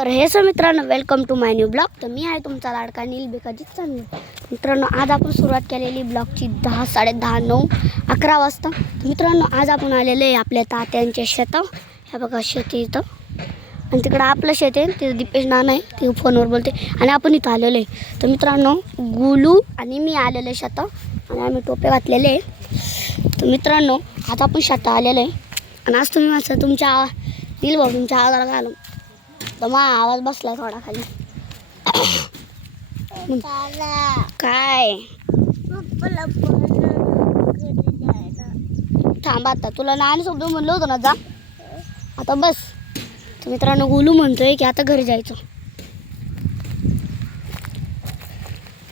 तर हे सर मित्रांनो, welcome to my new blog. तर मी आहे तुमचा लाडका नील बेकाजी चांदणे. मित्रांनो, आज आपण सुरुवात केलेली ब्लॉगची 10, 10:30, 9, 11 वाजता. तर मित्रांनो, आज आपण आलेले आहे आपल्या तात्यांच्या शेतावर. ह्या बघा शेत इथं, आणि तिकडं आपलं शेत आहे. तिथं दीपेश नाना आहे, ते फोनवर बोलते, आणि आपण इथं आलेलो आहे. तर मित्रांनो, गुलू आणि मी आलेलो आहे शेतावर, आणि आम्ही टोपे घातलेले आहे. तर मित्रांनो, आज आपण शेतात आलेलो आहे. आणि आज तुम्ही माझं तुमच्या नील भाऊ तुमच्या आवाजाला घालून तर मग आवाज बसला थोडा खाली. काय थांबा, आता तुला नानी शब्द म्हणलं होतं ना, जा आता बस. तर मित्रांनो, गोलू म्हणतोय की आता घरी जायचं.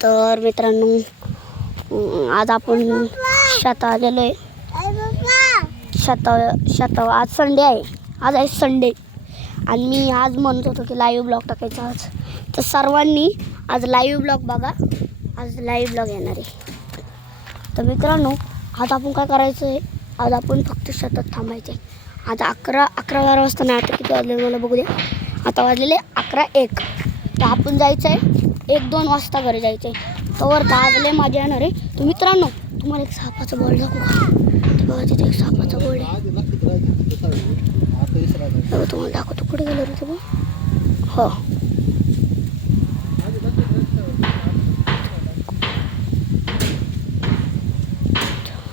तर मित्रांनो, आज आपण शेतात आलेलो आहे. शेतावर आज संडे आहे. आज आहे संडे, आणि मी आज म्हणत होतो की लाईव्ह ब्लॉग टाकायचा आज. तर सर्वांनी आज लाईव्ह ब्लॉग बघा, आज लाईव्ह ब्लॉग येणार आहे. तर मित्रांनो, आज आपण काय करायचं आहे, आज आपण फक्त शेतात थांबायचं आहे. आज 11-12 वाजता नाही, आता किती वाजले मला बघू द्या. आता वाजलेले 11-1. तर आपण जायचं आहे 1-2 वाजता घरी जायचं आहे. तोवर तर आज लय मजा येणार आहे. तर मित्रांनो, तुम्हाला एक सापाचं बॉल दाखवू का? बघा, तिथे एक सापाचा बॉल आहे. तुम्हाला दाखवतो, कुठे गेलो रे तुम्ही? हो,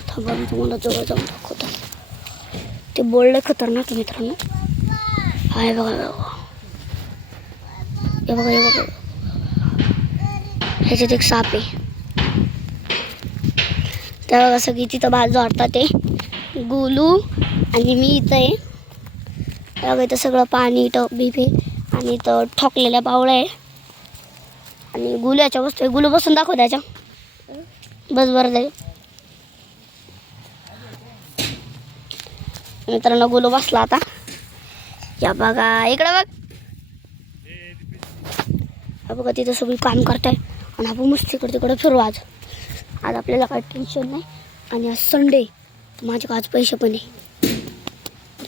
थांबा, मी तुम्हाला जवळ जाऊन दाखवतो. ते बोलले खतरनाक मित्रांनो. हाय बघा, हे बघा, हे बघा, ह्याच्यात एक साप आहे. त्या बघा, सगळी तिथं बाजू वाटतात. ते गोलू आणि मी इथं आहे. बघा, इथं सगळं पाणी, टप बिपे, आणि इथं ठोकलेल्या बावळ्या आहे. आणि गुल्याच्या वस्तू आहे. गुलू बसून दाखव त्याच्या, बस बरं जाईल. मित्रांनो, गुलू बसला आता. या बघा, इकडं बघ. हा बघा, तिथं सगळी काम करताय, आणि आपण मस्त तिकडे तिकडे फिरू. आज आपल्याला काही टेन्शन नाही, आणि आज संडे. माझे आज पैसे पण आहे,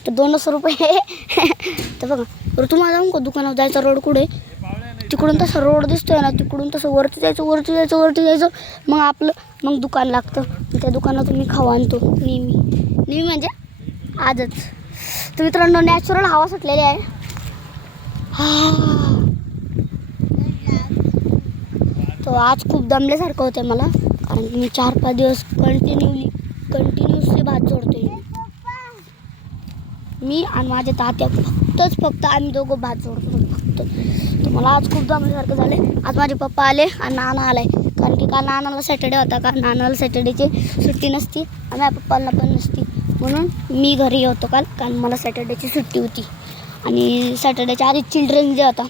तर 200 रुपये. तर बघा, बरं तुम्हाला जाऊन का दुकानावर जायचा रोड कुठे? तिकडून तसा रोड दिसतोय ना, तिकडून तसं वरती जायचं. मग दुकान लागतं. त्या दुकानातून मी खाऊ आणतो नेहमी म्हणजे आजच. तर मित्रांनो, नॅचरल हवा सुटलेली आहे. तो आज खूप दमल्यासारखं होतं मला, कारण की मी 4-5 दिवस कंटिन्युअसली भात जोडतोय. मी आणि माझे तात्या फक्त आम्ही दोघं भात जोडतो फक्त. तर मला आज खूप दमल्यासारखं झालं. आज माझे पप्पा आले आणि नाना आलाय, कारण की काल नानाला सॅटर्डे होता. का नानाला सॅटर्डेची सुट्टी नसती, आणि माझ्या पप्पांना पण नसती, म्हणून मी घरी होतो काल, कारण मला सॅटर्डेची सुट्टी होती. आणि सॅटर्डेच्या आधी चिल्ड्रन्स डे होता.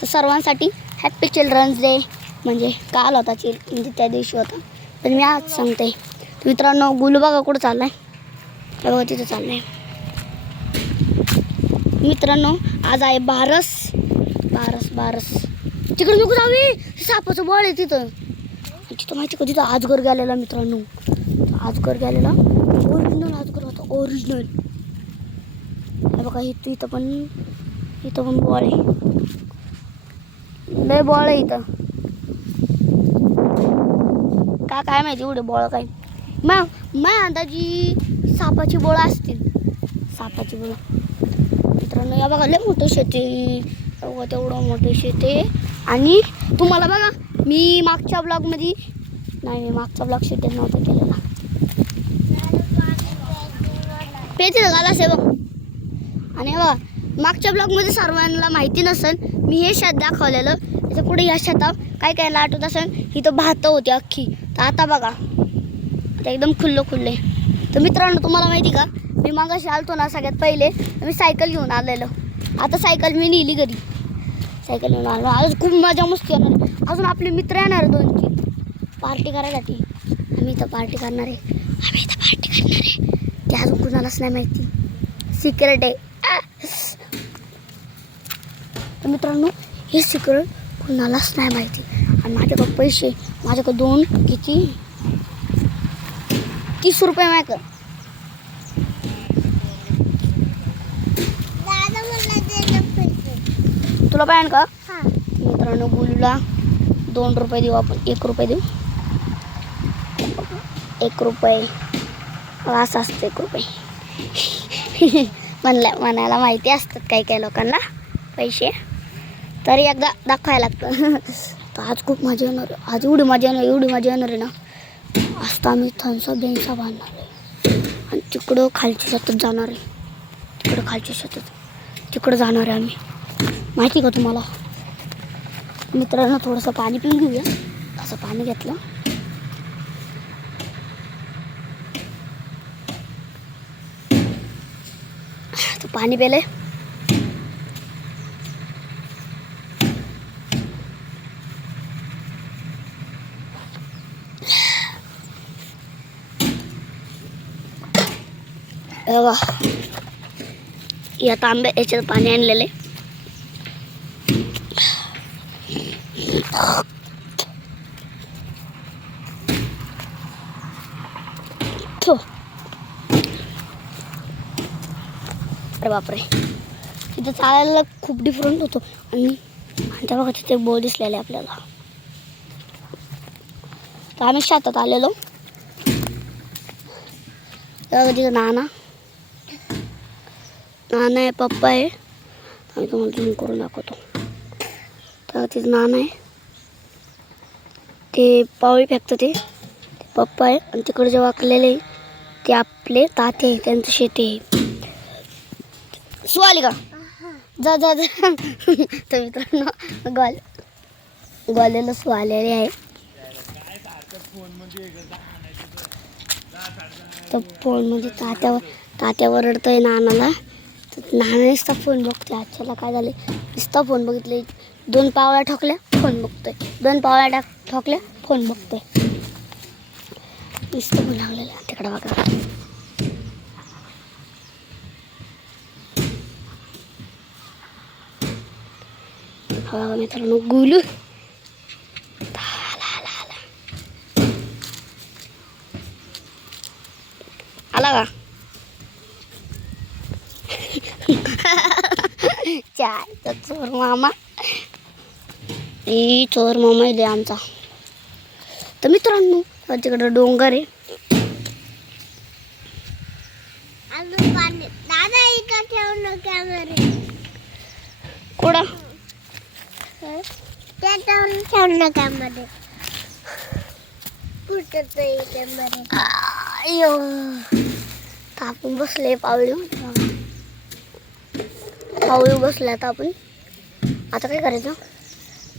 तर सर्वांसाठी हॅप्पी चिल्ड्रन्स डे. म्हणजे काल होता म्हणजे त्या दिवशी होता, पण मी आज सांगते. मित्रांनो, गुलू बघा कुठं चाललाय. बघा, तिथं चाललाय. मित्रांनो, आज आहे बारस. तिकडे नको जावे, सापाचं बळ आहे तिथं. माहिती का, तिथं आजगर गेलेला. मित्रांनो, आजगर गेलेला, ओरिजिनल आजगर होता, ओरिजिनल. बघा, इथं पण बॉल आहे, लय बॉल आहे इथं. काय माहिती एवढे बॉळ काय. मग अंदाजी सापाची बोळं असतील, सापाची बोळं. मित्रांनो, या बघा, लय मोठं शेत आहे. तेवढं मोठं शेत आहे. आणि तुम्हाला बघा, मी मागच्या ब्लॉगमध्ये मागचा ब्लॉग शेत नव्हता केलेला. पेज घालास आहे बघ. आणि बघा, मागच्या ब्लॉगमध्ये सर्वांना माहिती नसेल, मी हे शेत दाखवलेलं. त्याच्या पुढे या शेतात काय आठवत असेल, इथं भातं होती अख्खी. तर आता बघा, आता एकदम खुल्लं. तर मित्रांनो, तुम्हाला माहिती का, मी मागाशी आलतो ना, सगळ्यात पहिले मी सायकल घेऊन आलेलो. आता सायकल मी नेली घरी, सायकल घेऊन आलो. आज खूप मजा मस्ती येणार. अजून आपले मित्र येणार 2-3 पार्टी करायसाठी. आम्ही इथं पार्टी करणार आहे. ते अजून कुणालाच नाही माहिती, सिक्रेट आहे. तर मित्रांनो, हे सिक्रेट कुणालाच नाही माहिती. आणि माझ्याकडे पैसे, माझ्याकडे किती 30 रुपये माझ्याकडे. तुला पाहिजे का हा मित्रांनो? गुलूला 2 रुपये देऊ आपण. 1 रुपये देऊ. 1 रुपये असं असतं 1 रुपये. म्हणायला माहिती असतात काही लोकांना पैसे, तरी एकदा दाखवायला लागतं. तर आज खूप मजा येणार आहे. आज एवढी मजा येणार आहे ना. आज आम्ही थम्सअप बेन्सा बांधणार आहे आणि तिकडं खालची शेतात जाणार आहे. तिकडं जाणार आहे आम्ही. माहिती का तुम्हाला? मित्रांनो थोडंसं पाणी पिऊन घेऊया. असं पाणी घेतलं. तर पाणी पिले. या तांब्या याच्यात पाणी आणलेलं आहे. अरे बापरे, तिथे चालायला खूप डिफरंट होतो. आणि त्या बघा तिथे बोर्ड दिसलेले आपल्याला. तर आम्ही शेतात आलेलो. तिथं नाना आहे, पप्पा आहे. आम्ही तुम्हाला झूम करून दाखवतो. तर तिथं नाना आहे, ते पावळी फेकतं ते पप्पा आहे. आणि तिकडे जे वाकलेले ते आपले ताते आहे, त्यांचं शेती आहे. सु आली का? जा. तर मित्रांनो ग्वालेला सु आलेले आहे. तर फोनमध्ये तात्या ओरडतोय नानाला. तर नाना नुसता फोन बघतोय. आजच्याला काय झाले, नुसता फोन बघितले. 2 पावल्या ठोकल्या फोन बघतोय. 2 पावल्या ठोकल्या फोन बघतोय. नुसतं फोन लागलेलं तिकडं बघा. बघा मित्रांनो गुलू आला का? चाय चोर मामा इले आमचा. तर मित्रांनो तिकडं डोंगर आहे. कुठं आपण बसले पावळी बसले. आता आपण आता काय करायचं?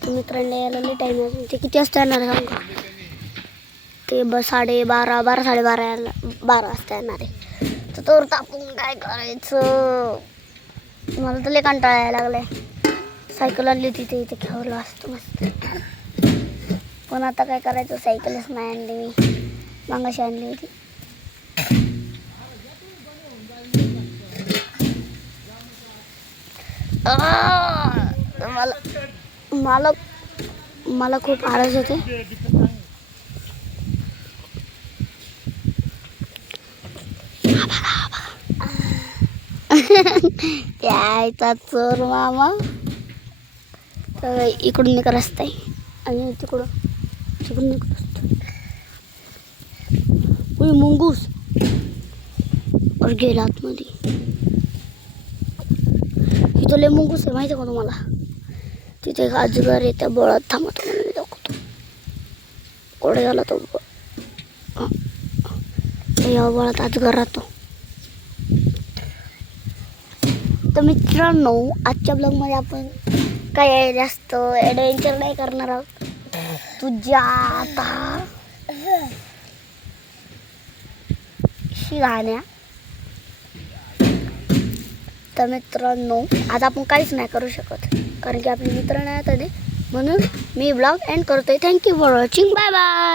मित्रांना यायला लई टाईम आहे. ते किती वाजता येणार आहे सांगा? ते 12:30 साडेबारा यायला 12 वाजता येणार आहे. तर तोवर आपण काय करायचं? मला तर लई कंटाळा यायला लागलाय. सायकल आणली तिथे इथे खेळलं असतं मस्त. पण आता काय करायचं? सायकलच नाही आणली मी. मागाशी आणली होती. मला खूप आळस येते. यायचा चोर मामा. इकडून एक रस्ता आहे आणि तिकडून एक रस्ता. मुंगूस और गेला आतमध्ये. इथं लय मुंगूस आहे माहिती आहे का तुम्हाला? तिथे एक अजगर आहे. त्या बळात थांबतो म्हणून मी दाखवतो. कोडे झाला तो या बळात अजगर राहतो. तर मित्रांनो आजच्या ब्लॉगमध्ये आपण काय जास्त ॲडव्हेंचर नाही करणार आहोत. तुझ्या आता गाण्या. तर मित्रांनो आज आपण काहीच नाही करू शकत कारण की आपले मित्र नाही आता ते. म्हणून मी ब्लॉग एंड करतोय. Thank you for watching. Bye bye.